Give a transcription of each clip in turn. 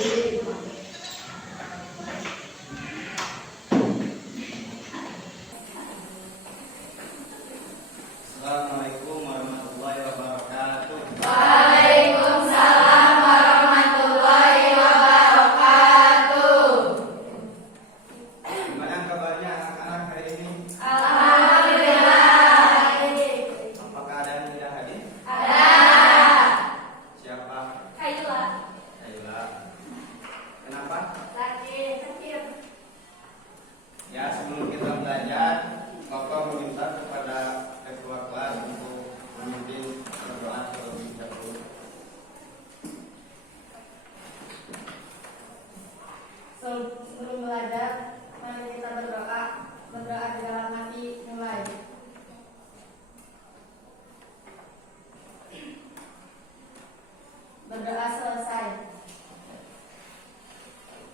Assalamualaikum warahmatullahi wabarakatuh. Waalaikumsalam warahmatullahi wabarakatuh. Gimana kabarnya anak-anak hari ini? Alhamdulillah. Apakah ada yang tidak hadir? Ada. Siapa? Kayla. Ayolah. Kenapa? Sakit. Ya, sebelum kita belajar, Bapak meminta kepada ketua kelas untuk memimpin berdoa terlebih dahulu. Sebelum belajar, mari kita berdoa. Berdoa di dalam hati mulai. Berdoa selesai.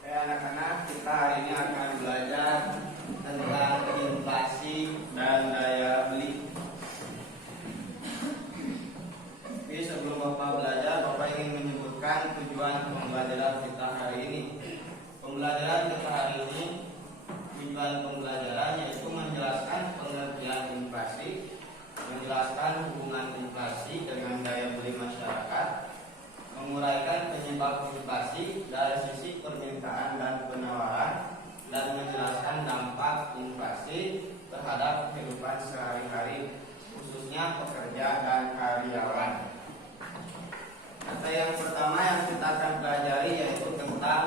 Oke anak-anak, kita hari ini akan belajar tentang inflasi dan daya beli. Tapi sebelum Bapak belajar, Bapak ingin menyebutkan tujuan pembelajaran kita hari ini. Pembelajaran kita hari ini, tujuan pembelajaran yaitu menjelaskan pengertian inflasi, menjelaskan hubungan inflasi dengan daya beli masyarakat, menguraikan penyebab inflasi dari sisi permintaan dan penawaran, dan menjelaskan dampak inflasi terhadap kehidupan sehari-hari, khususnya pekerja dan karyawan. Kata yang pertama yang kita akan pelajari yaitu tentang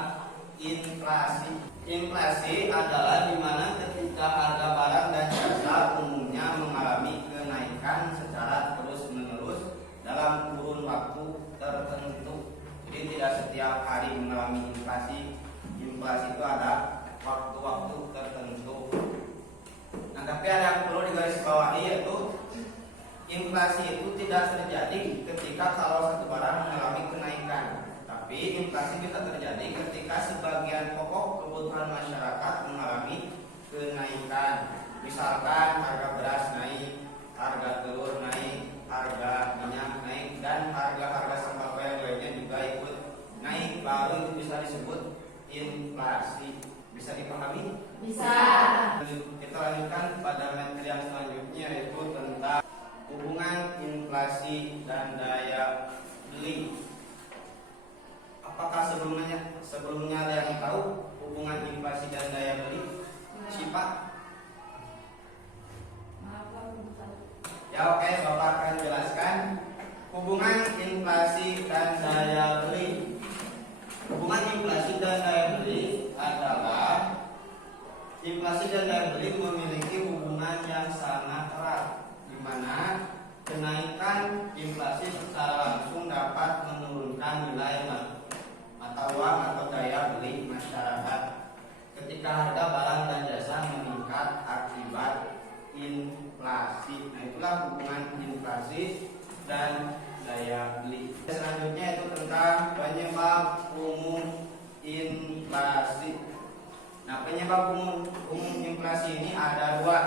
inflasi. Inflasi adalah di mana ketika harga barang dan jasa umumnya mengalami kenaikan secara terus-menerus dalam kurun waktu tertentu. Jadi tidak setiap hari mengalami inflasi. Inflasi itu ada waktu-waktu tertentu. Nah, tapi ada yang perlu digarisbawahi yaitu inflasi itu tidak terjadi ketika kalau satu barang mengalami kenaikan. Tapi inflasi bisa terjadi ketika sebagian pokok kebutuhan masyarakat mengalami kenaikan. Misalkan harga beras naik, harga telur naik, harga minyak naik, dan harga-harga sembako yang lainnya juga ikut naik, baru itu bisa disebut inflasi. Bisa dipahami? Bisa. Kita lanjutkan pada materi yang selanjutnya yaitu tentang hubungan inflasi dan daya beli. Apakah sebelumnya ada yang tahu hubungan inflasi dan daya beli? Siapa? Ya oke, Bapak akan jelaskan hubungan inflasi dan daya beli. Hubungan inflasi dan daya beli adalah inflasi dan daya beli memiliki hubungan yang sangat erat, di mana kenaikan inflasi secara langsung dapat menurunkan nilai mata uang atau daya beli masyarakat ketika harga barang dan jasa meningkat akibat inflasi. Nah, itulah hubungan inflasi dan daya beli. Selanjutnya itu tentang penyebab umum inflasi. Nah, penyebab umum inflasi ini ada dua.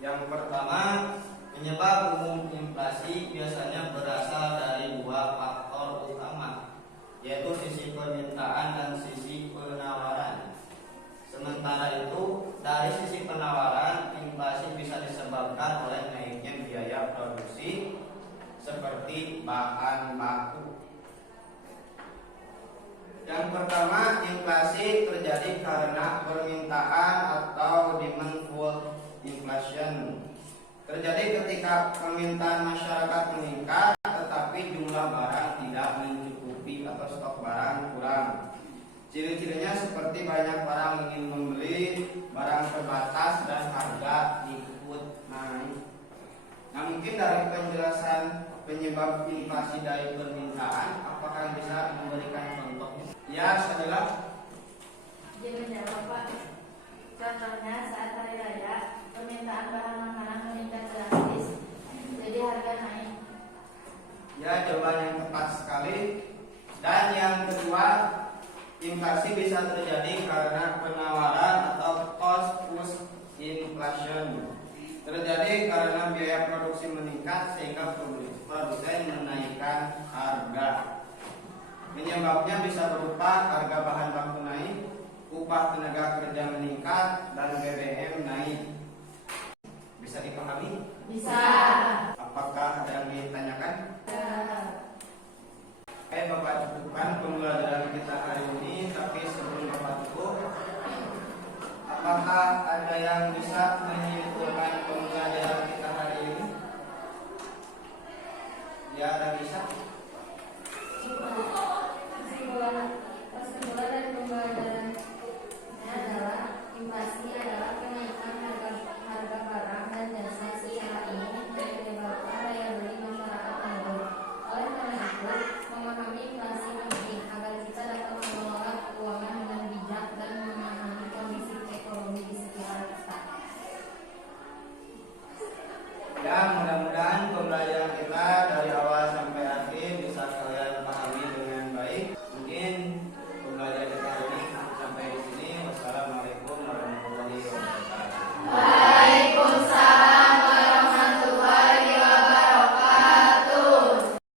Yang pertama, penyebab umum inflasi biasanya berasal dari dua faktor utama, yaitu sisi permintaan dan sisi penawaran. Sementara itu, dari sisi penawaran, inflasi bisa disebabkan oleh naiknya biaya produksi seperti bahan baku. Yang pertama, inflasi terjadi karena permintaan atau demand pull inflation. Terjadi ketika permintaan masyarakat meningkat tetapi jumlah barang tidak mencukupi atau stok barang kurang. Ciri-cirinya seperti banyak barang ingin membeli, barang terbatas, dan harga ikut naik. Nah, mungkin dari penjelasan penyebab inflasi dari permintaan, apakah bisa memberikan contohnya? Ya, Sadila. Dia menjawab, Pak. Contohnya saat hari raya, permintaan bahan makanan meningkat drastis, jadi harga naik. Ya, jawaban yang tepat sekali. Dan yang kedua, inflasi bisa terjadi karena penawaran atau cost push inflation. Terjadi karena biaya produksi meningkat sehingga produsen menaikkan harga. Penyebabnya bisa berupa harga bahan baku naik, upah tenaga kerja meningkat, dan BBM naik. Bisa dipahami? Bisa. Apakah ada yang ditanyakan? Ya. Bapak cukupkan